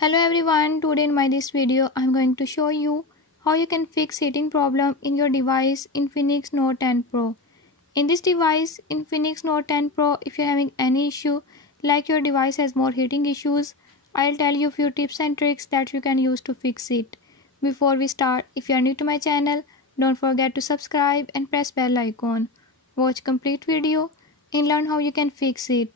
Hello everyone, today in my this video I'm going to show you how you can fix heating problem in your device Infinix Note 10 Pro. In this device Infinix Note 10 Pro, if you're having any issue like your device has more heating issues, I'll tell you few tips and tricks that you can use to fix it. Before we start, if you are new to my channel, don't forget to subscribe and press bell icon. Watch complete video and learn how you can fix it.